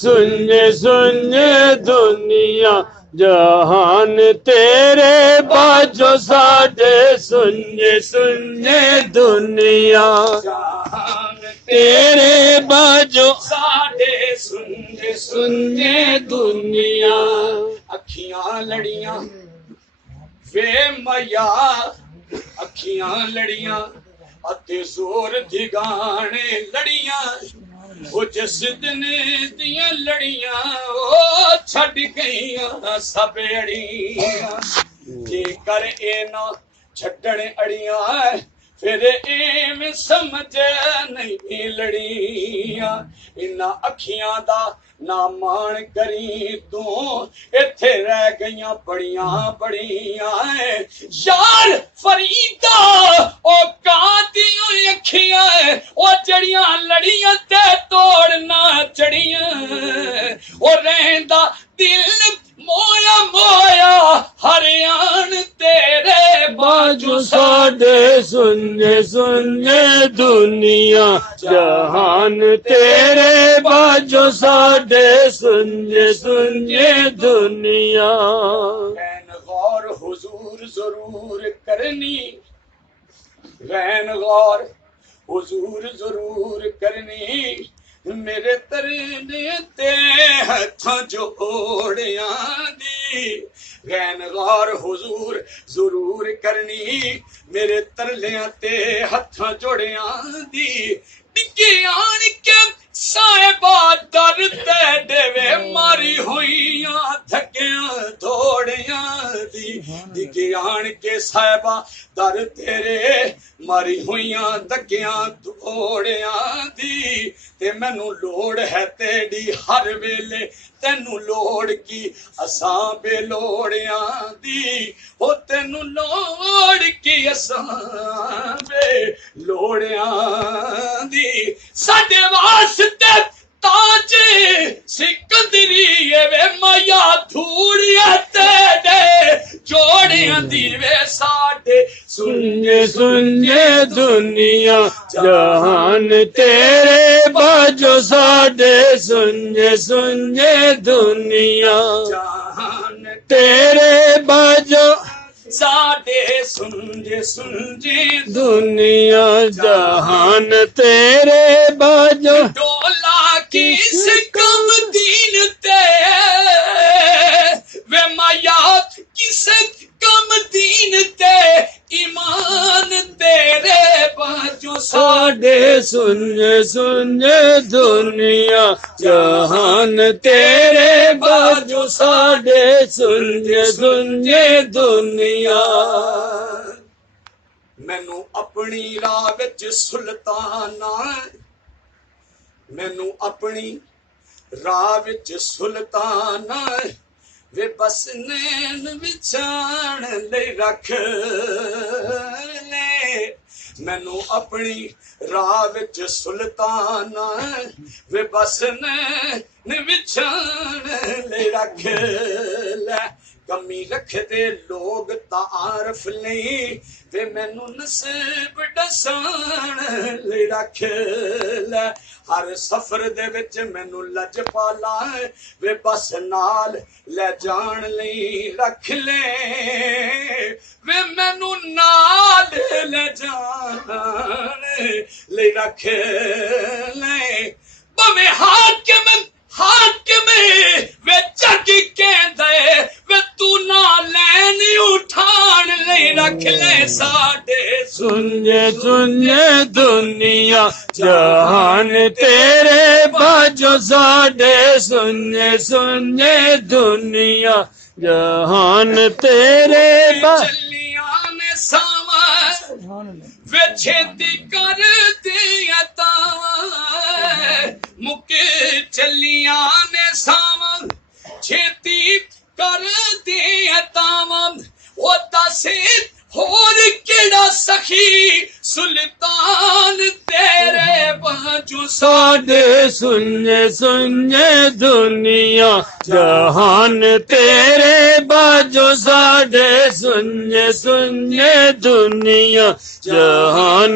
सुने सुने दुनिया जहान तेरे बाजो साडे सुने सुने दुनिया जहान तेरे बाजो साडे सुने सुने दुनिया अखियां लड़ियां वे मैया अखियां लड़ियां अते जोर दिगाने लड़ियां ओ जिस दिन दियां लड़ियां ओ छड़ गईयां सब अड़ियां जे कर ए ना छड़न अड़ियां फिर एम समझ नहीं लड़ियां इन्ना अखियां दा ना मान करी तू इत्थे रह गईयां बड़ियां बड़ियां यार फरीदा ओ कादियों अखियां ओ जड़ियां लड़ियां ते तोड़ना चढ़ियां ओ रहंदा दिल मोया मोया हरियाण तेरे बाजो साडे सुने सुने दुनिया जहान तेरे बाजो साडे सुने सुने दुनिया रैन गौर हुजूर जरूर करनी रैन गौर हुजूर जरूर करनी मेरे तरने ते हथां जोड़ियां दी रैन गौर हुजूर जरूर करनी मेरे तरलियां ते हथां जोड़ियां दी डिगे आन के साहिबा दर ते देवे मारी होइयां धक्कियां दौड़ियां दी डिगे आन के साहिबा दर तेरे मारी होइयां धक्कियां दौड़ियां दी ते मैनू लोड़ है तेरी हर वेले तेनू लोड़ की असां बेलोड़ियां दी हो तेनू लोड़ की असां बेलोड़ियां दी साडे वास्ते ताज सिकंदरी वे माया धूड़िया तेरे जोड़ियां दी वे साडे सुने सुने दुनिया जहान तेरे बाजो साडे सुने सुने दुनिया जहान तेरे बाजो साडे सुनजे सुनजे दुनिया जहान तेरे बाजो डोला किस कम दीन ते वे माया किस कम दीन ते ईमान तेरे बाजो साडे सुने सुने दुनिया जहान तेरे बाजो साडे सुने सुने दुनिया मैनू अपनी राह विच सुल्ताना मैनू अपनी राह विच सुल्ताना वे बस नैन विछाण ले रख ले मैनू अपनी राह विच सुल्ताना वे बस नैन विछाण ले रख ले कमी रखदे लोग तारफ नहीं वे मैनू नसीब दसान ले रख ले हर सफर दे विच मैनू लजपाला वे बस नाल ले जान लई रख ले वे मैनू नाल ले जान ले रख ले बवे हाकिम वे जग कहंदे वे तू ना लैन उठान ले रख ले साडे सुने सुने दुनिया जहान तेरे बाजो साडे सुने सुने दुनिया जहान तेरे चलियां ने सावा वे छेती कर दिया मुके चलियां ने सावा छेती कर दिया ओ दसे होर केड़ा सखी सुल्तान तेरे बाजू साडे सुने सुने दुनिया जहान तेरे बाजो साडे सुने सुने दुनिया जहान